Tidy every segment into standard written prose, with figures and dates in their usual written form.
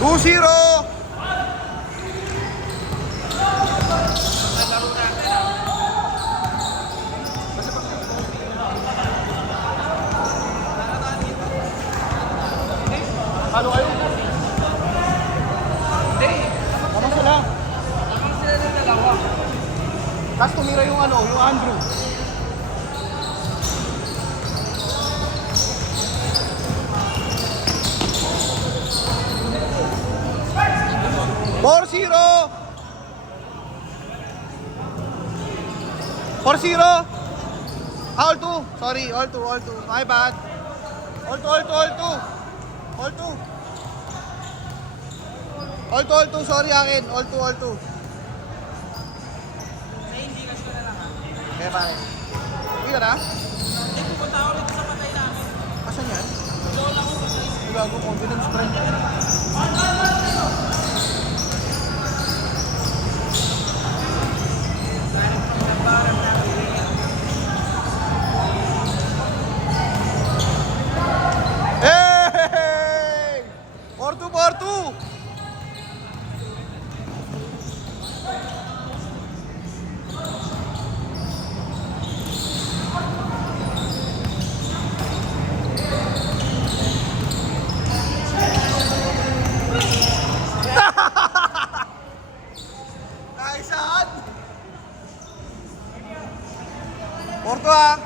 2-0. Halo kayo? Hindi. Tamang sila. Tamang sila ng dalawa. Tapos tumira yung ano, yung Andrew. Four zero. 4-0. All 2. Sorry, all 2. My bad. All 2. All 2. Sorry akin. All 2. Hindi ka siya na lang ha. Kaya pare. Hindi ka na? Hindi, pupunta ako dito sa patay namin. Asan yan? Doon ako patay. Gago, confidence friend. Hey! 4-2. Naisahan! 4-2 ah!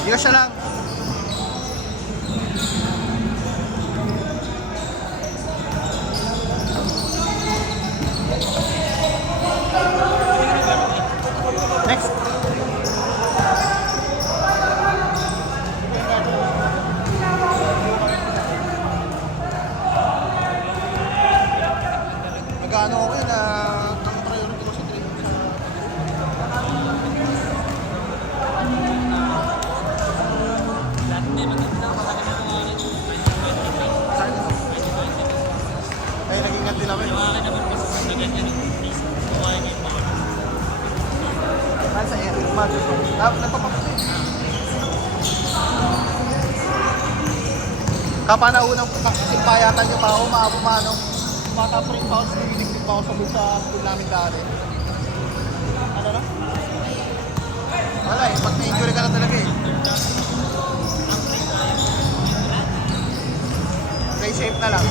Hindi ka siya lang. Next. Nag-ano ako na ang priority ko sa training. Ay, naging ganti lang eh. Sa air, nagpapapasay. Kapanaunang simpayatan niyo pa ako, maabumano. Matapring pounds, nililigpig pa ako sa school namin dati. Ano na? Wala eh, pag na-injury ka na talaga eh. Play safe na lang.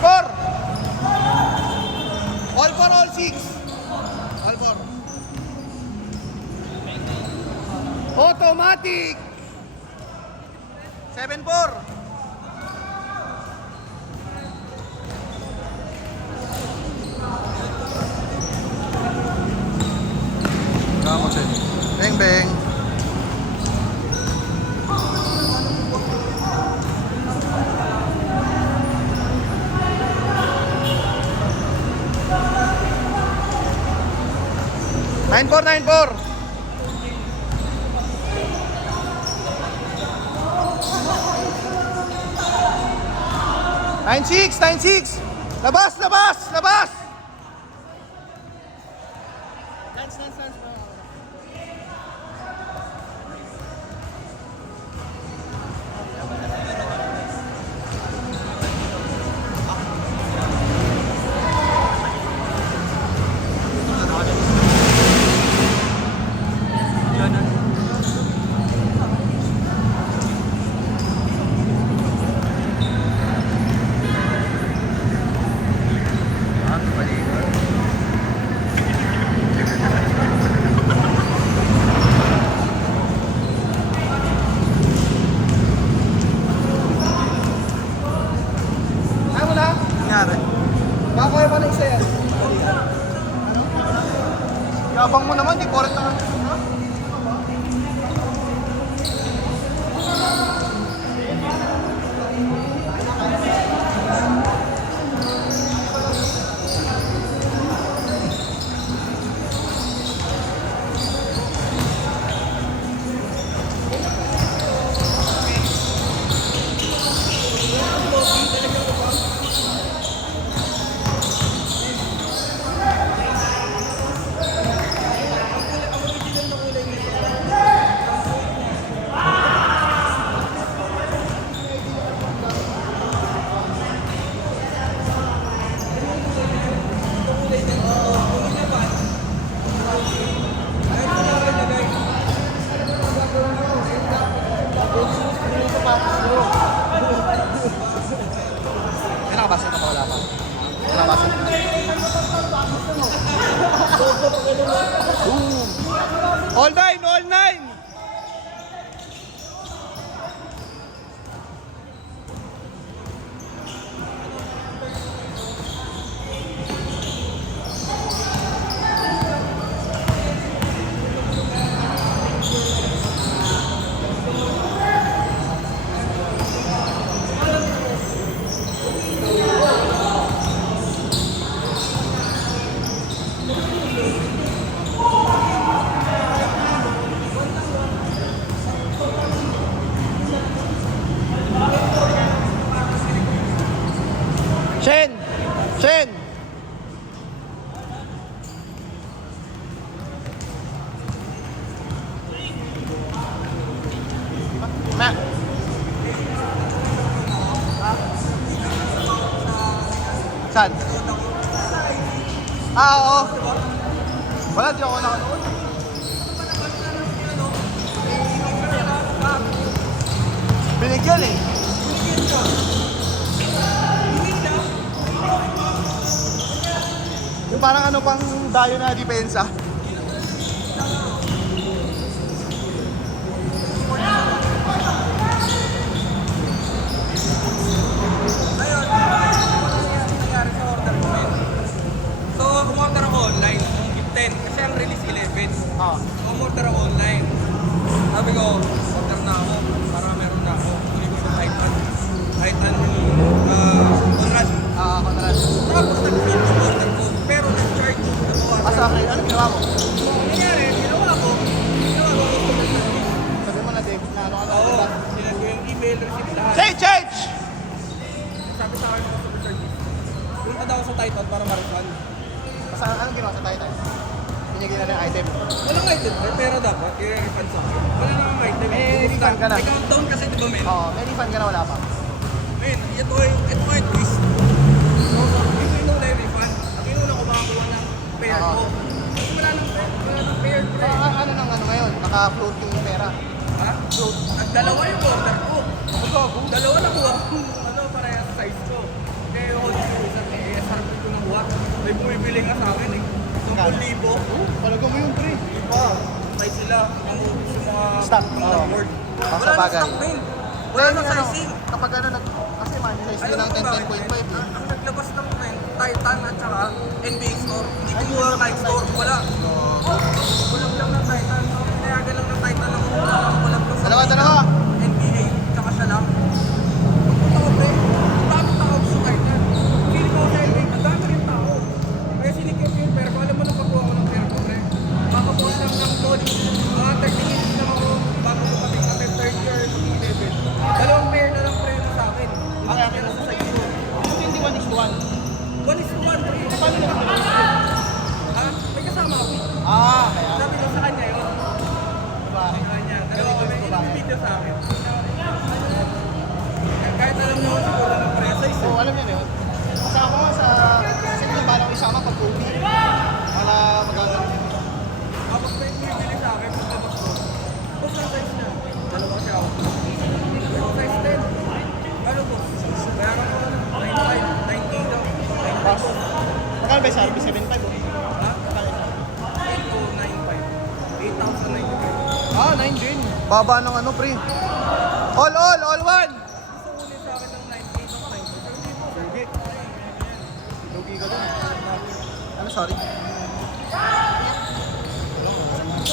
Score! All 4, all 6. All 4. Automatic! 7-4. Beng beng. Nine four. 9-6. Labas. Lance. Yabang mo naman, di 40 na. Saan? Ah, oo. Wala, di ako nakanood. Binigyan eh. Yung parang ano pang dayo na depensa. Ngayon, nangyari sa order ko rin. So, umorder ako online, noong 15, kasi ang release 11. Ah. Umorder ako online. Sabi ko, order na ako, para meron na ako. Kunin ko yung Titan. Titan Conrad. Ah, Conrad. Tapos nag-fill yung order ko, pero nag-charge. Ah, sa akin, ano ginawa mo? So, ang nangyari, ginawa ko customer service. Sabi mo na, Dave, na ano ka na, Oo, diba? sinend ko yung email, receipt lahat. Say change! Sabi sa akin ng customer service, punta daw ako sa Titan para ma-refund. Basta, anong ginawa sa Titan? Binigyan na ng item. Walang item, pero dapat i-refund sa akin. Wala namang item. May refund ka na. May countdown kasi, di ba, men? Oo, may refund ka na, wala pa. Men, ito ay twist. So, hindi ko na refund. Ang inuna ko makakuha ng pair Oo. ko. Kasi wala nang pair, pre. Ano nang ano ngayon? Naka-float yung pera. Ha? Float. Nagdalawa yung order ko. Dalawa nakuha ko. Ano, parehas size ko. Kaya yung whole series at SRP ko nakuha. May bumibili nga sa akin eh. 10,000. Talaga mo yun, pre. Iba. May sila. Ang ubus yung mga Stock. mga Oo. board. Ah, Wala sa na bagay. stock, men. Wala na Ano, sizing. kapag ano, kasi man, size Alam din ng mo ba, 10.5 eh. ang naglabas ng men, Titan at saka NBA Store. Hindi kumuha ng Nike Store. Wala. Walang lang ng Titan. Pinayagan lang ng Titan ang walang lang. Dalawa. NBA. Tsaka siya lang. Punta ko, pre. Dami tao sa Titan. Feeling ko sa NBA, ang dami rin tao. Kaya sinikip yung pair ko. Alam mo nang pagkuha ko ng pair ko, pre. Makakuha lang ng load. Mga 30 minutes lang ako bago dumating na 30 or 11. Dalawang pair na lang pre sa akin. Ang akin na sa size ko. Hindi 1:1. 1:1, pre. Paano naman? Ha? May kasama ako. Ah, kaya. Sabi ko sa kanya yun. Diba? Sa kanya. Dalawa kami. Yun ang video sa akin. Kahit alam nyo siguro ng pre-size. Oo, alam niya na yun. Kasi ako nga sa... Kasi hindi ba lang isama pag COVID. Para magagano yun. Tapos may bumibili sa akin. Pagkabas ko. Boss, ang size niya. Dalawa siya ako. Pero size 10. Ano boss? Bayaran ko lang. 9.5. 9K daw. 9.5. Boss. Magkano ba yung Sarbi? 7.5 oh. Ha? 8 to 9.5. 8,095. Ah, 9 din. Baba ng ano, pre. All, one! Gusto ko ulit sa akin ng 9K to 9.5. Lugi. Lugi ka dun. Ano, sorry?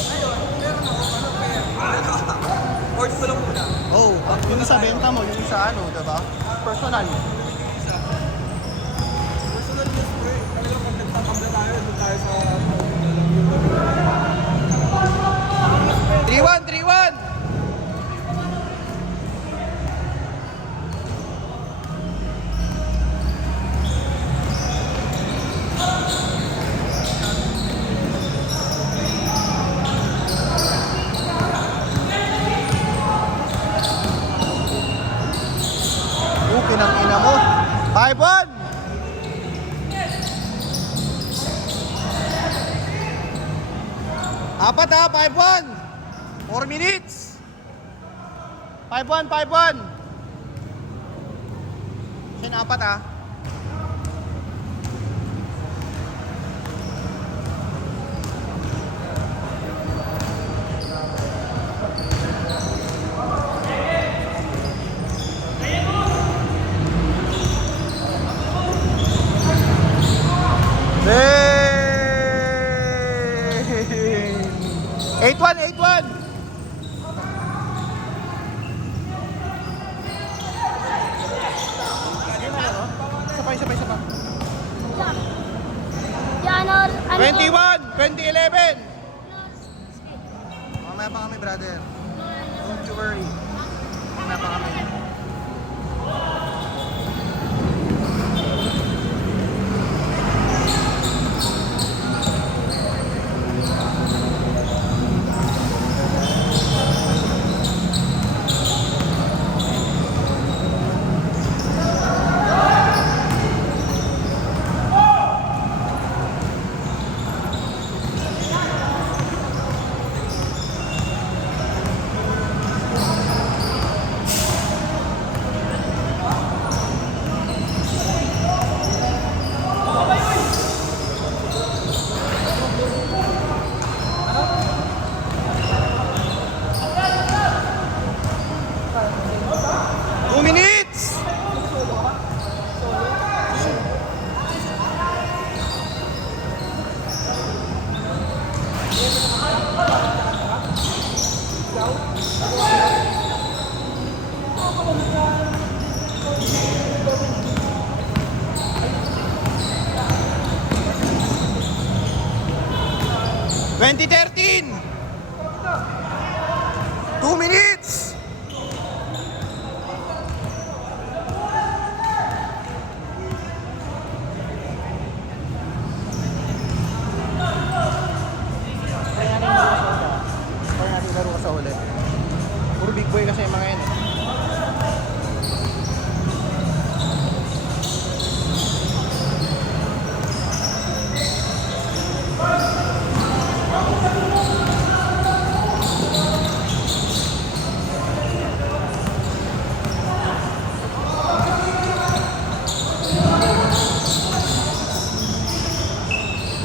Ayun, meron ako. Ano pair? Board ko lang muna. Oh, yung sa benta mo, yung sa ano, diba? Personal. Personal use ko eh. Kami lang pag nagtatabla tayo, doon tayo sa... 3-1! Pinang-ina mo. 5-1! Apat ha, 5-1! 4 minutes! 5-1! Sin apat ha. Hey! 8-1! Isa pa. Janor, ano? 2011! Mamaya pa kami, brother. Don't you worry. Mamaya pa kami. ...2013! 2 minutes! Kaya natin laro ka sa huli. Puro big boy kasi yung mga yan eh.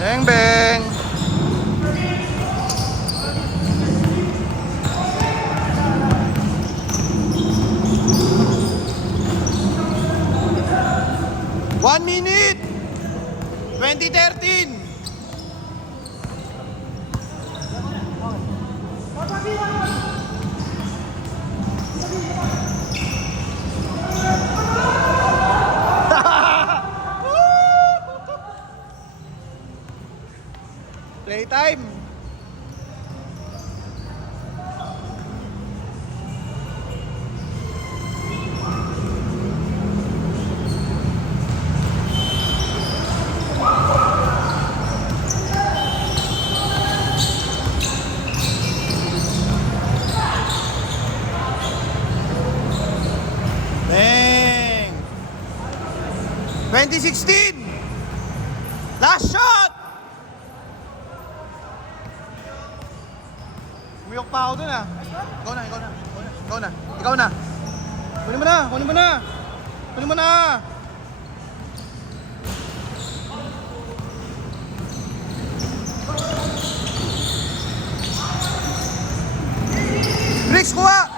Bang bang! One minute! 2013! Playtime! Bang! 2016! Last shot! Umiyok pa ako dun ah. Ikaw na. Ikaw na. Kunin mo na. Bricks, kuha!